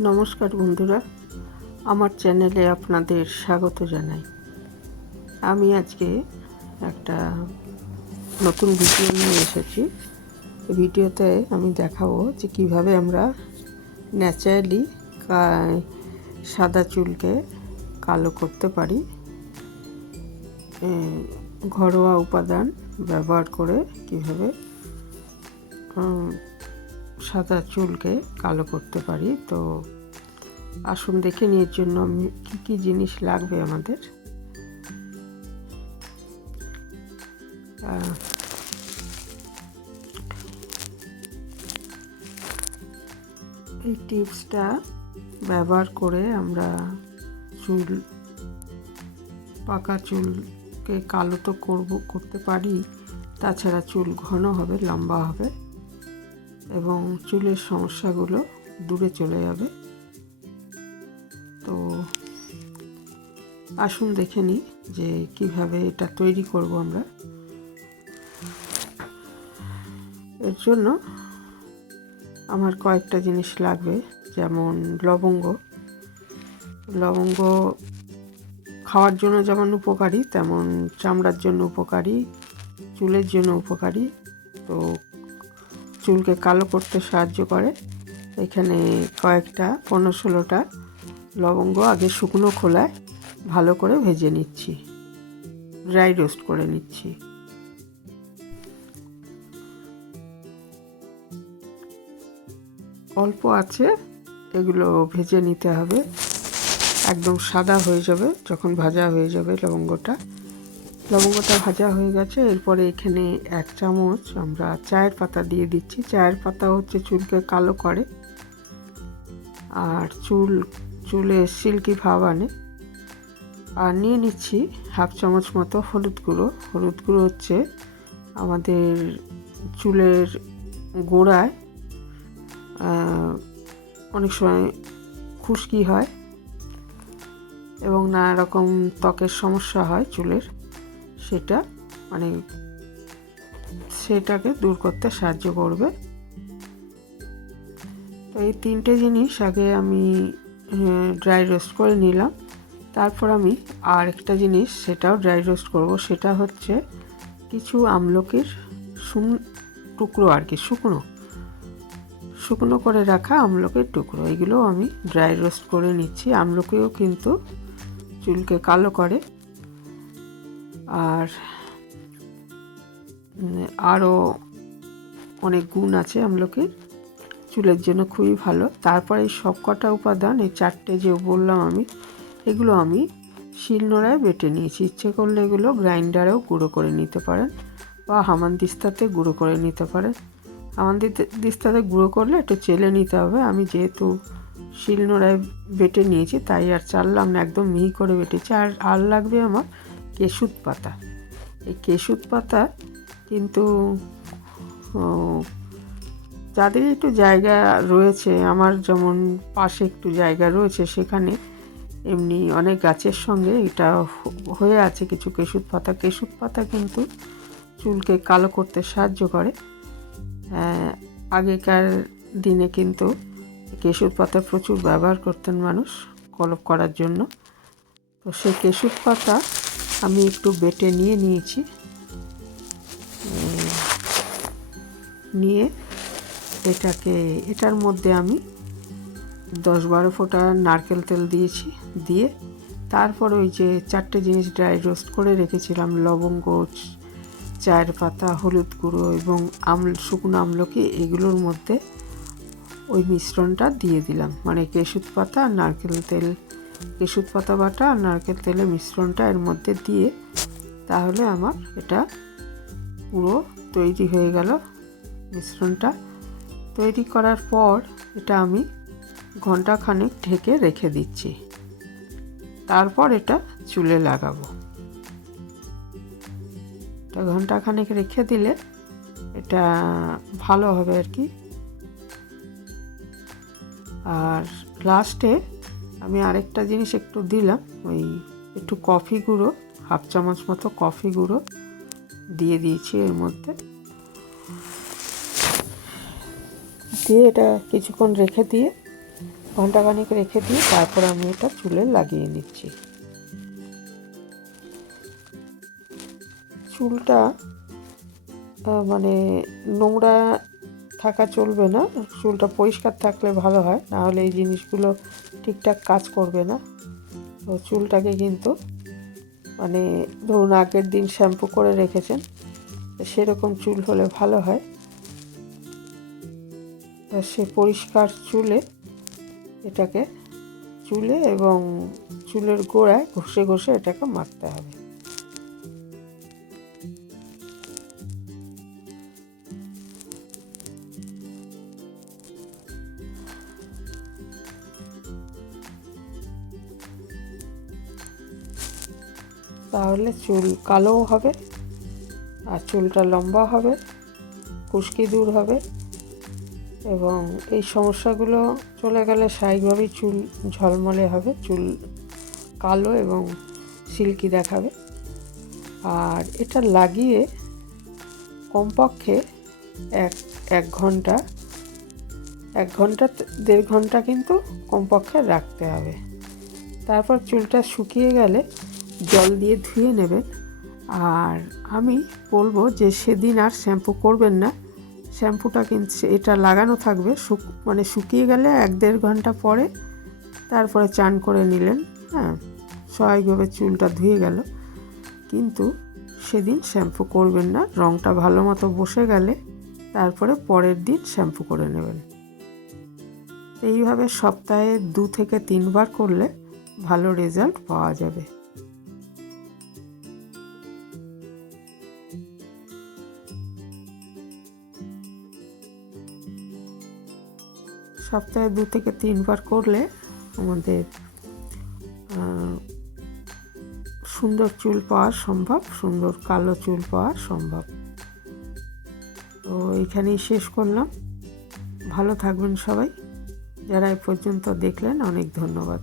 নমস্কার বন্ধুরা, আমার চ্যানেলে আপনাদের স্বাগত জানাই। আমি আজকে একটা নতুন ভিডিও নিয়ে এসেছি। ভিডিওতে আমি দেখাবো যে কিভাবে আমরা ন্যাচারালি সাদা চুলকে কালো করতে পারি ঘরোয়া উপাদান ব্যবহার করে। কিভাবে সাদা চুলকে কালো করতে পারি। তো আসুন দেখে নিয়ে এর জন্য কি কি জিনিস লাগবে আমাদের। এই টিপসটা ব্যবহার করে আমরা পাকা চুলকে কালো তো করতে পারি, তাছাড়া চুল ঘন হবে, লম্বা হবে এবং চুলের সমস্যাগুলো দূরে চলে যাবে। তো আসুন দেখে নিই যে কিভাবে এটা তৈরি করব আমরা। এর জন্য আমার কয়েকটা জিনিস লাগবে, যেমন লবঙ্গ খাওয়ার জন্য যেমন উপকারী, তেমন চামড়ার জন্য উপকারী, চুলের জন্য উপকারী। তো চুলকে কালো করতে সাহায্য করে। এখানে কয়েকটা 15-16টা লবঙ্গ আগে শুকনো খোলায় ভালো করে ভেজে নিচ্ছি, ড্রাই রোস্ট করে নিচ্ছি। অল্প আছে, এগুলো ভেজে নিতে হবে, একদম সাদা হয়ে যাবে যখন ভাজা হয়ে যাবে। লবঙ্গটা ভাজা হয়ে গেছে। এরপরে এখানে 1 চামচ আমরা চায়ের পাতা দিয়ে দিচ্ছি। চায়ের পাতা হচ্ছে চুলকে কালো করে আর চুলে সিল্কি ভাব আনে। আর নিয়ে নিচ্ছি 1/2 চামচ মতো হলুদ গুঁড়ো হচ্ছে আমাদের চুলের গোড়ায় অনেক সময় খুশকি হয় এবং নানা রকম ত্বকের সমস্যা হয় চুলের, সেটাকে দূর করতে সাহায্য করবে। তো এই 3টে জিনিস আগে আমি ড্রাই রোস্ট করে নিলাম। তারপর আমি আর একটা জিনিস, সেটাও ড্রাই রোস্ট করব। সেটা হচ্ছে কিছু আমলকির টুকরো আর কি, শুকনো করে রাখা আমলকির টুকরো, এগুলো আমি ড্রাই রোস্ট করে নিচ্ছি। আমলকিও কিন্তু চুলকে কালো করে। আর আরও অনেক গুণ আছে আমলকির, চুলের জন্য খুবই ভালো। তারপর এই সবকটা উপাদান, এই 4টে যে বললাম আমি, এগুলো আমি শিলনোড়ায় বেটে নিয়েছি। ইচ্ছে করলে এগুলো গ্রাইন্ডারেও গুঁড়ো করে নিতে পারেন বা হামানদিস্তাতে গুঁড়ো করে নিতে পারেন। হামানদিস্তাতে গুঁড়ো করলে একটু চেলে নিতে হবে। আমি যেহেতু শিলনোড়ায় বেটে নিয়েছি তাই আর চাললাম না, একদম মিহি করে বেটেছি। আর লাগবে আমার কেশুত পাতা। এই কেশুত পাতা কিন্তু যাদের একটু জায়গা রয়েছে, আমার যেমন পাশে একটু জায়গা রয়েছে, সেখানে এমনি অনেক গাছের সঙ্গে এটা হয়ে আছে কিছু কেশুত পাতা কিন্তু চুলকে কালো করতে সাহায্য করে। আগেকার দিনে কিন্তু কেশুত পাতা প্রচুর ব্যবহার করতেন মানুষ কলপ করার জন্য। তো সেই কেশুত পাতা আমি একটু বেটে নিয়েছি। নিয়ে এটার মধ্যে আমি 10-12 ফোঁটা নারকেল তেল দিয়েছি। দিয়ে তারপর ওই যে 4টে জিনিস ড্রাই রোস্ট করে রেখেছিলাম, লবঙ্গ, চায়ের পাতা, হলুদ গুঁড়ো এবং শুকনো আমলকি, এগুলোর মধ্যে ওই মিশ্রণটা দিয়ে দিলাম। মানে কেশুত পাতা আর নারকেল তেল, কেশুত পাতা বাটা আর নারকেল তেলের মিশ্রণটা এর মধ্যে দিয়ে, তাহলে আমার এটা পুরো তৈরি হয়ে গেল। মিশ্রণটা তৈরি করার পর এটা আমি ঘন্টাখানেক ঢেকে রেখে দিচ্ছি। তারপর এটা চুলে লাগাবো। এটা ঘন্টাখানেক রেখে দিলে এটা ভালো হবে আর কি। আর লাস্টে আমি আরেকটা জিনিস একটু দিলাম, ওই একটু কফি গুঁড়ো, 1/2 চামচ মতো কফি গুঁড়ো দিয়ে দিয়েছি এর মধ্যে। দিয়ে এটা কিছুক্ষণ রেখে দিয়ে ঘন্টাখানিক রেখে দিয়ে তারপর আমি এটা চুলে লাগিয়ে নিচ্ছি। চুলটা মানে নোংরা থাকা চলবে না, চুলটা পরিষ্কার থাকলে ভালো হয়, নাহলে এই জিনিসগুলো ঠিকঠাক কাজ করবে না। তো চুলটাকে কিন্তু মানে ধরুন আগের দিন শ্যাম্পু করে রেখেছেন, সেরকম চুল হলে ভালো হয়। সে পরিষ্কার চুলে এটাকে চুলে এবং চুলের গোড়ায় ঘষে ঘষে এটাকে মাখতে হবে। তাহলে চুল কালোও হবে আর চুলটা লম্বা হবে, খুশকি দূর হবে এবং এই সমস্যাগুলো চলে গেলে স্বাভাবিকভাবেই চুল ঝলমলে হবে, চুল কালো এবং সিল্কি দেখাবে। আর এটা লাগিয়ে কমপক্ষে এক ঘন্টা 1.5 ঘন্টা কিন্তু কমপক্ষে রাখতে হবে। তারপর চুলটা শুকিয়ে গেলে জল দিয়ে ধুয়ে নেবেন। আর আমি বলবো যে সেদিন আর শ্যাম্পু করবেন না, শ্যাম্পুটা কিন্তু এটা লাগানো থাকবে, মানে শুকিয়ে গেলে 1-1.5 ঘন্টা পরে তারপরে চান করে নিলেন। হ্যাঁ, স্বাভাবিকভাবে চুলটা ধুয়ে গেল, কিন্তু সেদিন শ্যাম্পু করবেন না। রঙটা ভালো মতো বসে গেলে তারপরে পরের দিন শ্যাম্পু করে নেবেন। এইভাবে সপ্তাহে 2 থেকে 3 বার করলে ভালো রেজাল্ট পাওয়া যাবে। সপ্তাহে 2 থেকে 3 বার করলে আমাদের সুন্দর চুল পাওয়া সম্ভব, সুন্দর কালো চুল পাওয়া সম্ভব। তো এইখানেই শেষ করলাম। ভালো থাকবেন সবাই। যারা এ পর্যন্ত দেখলেন অনেক ধন্যবাদ।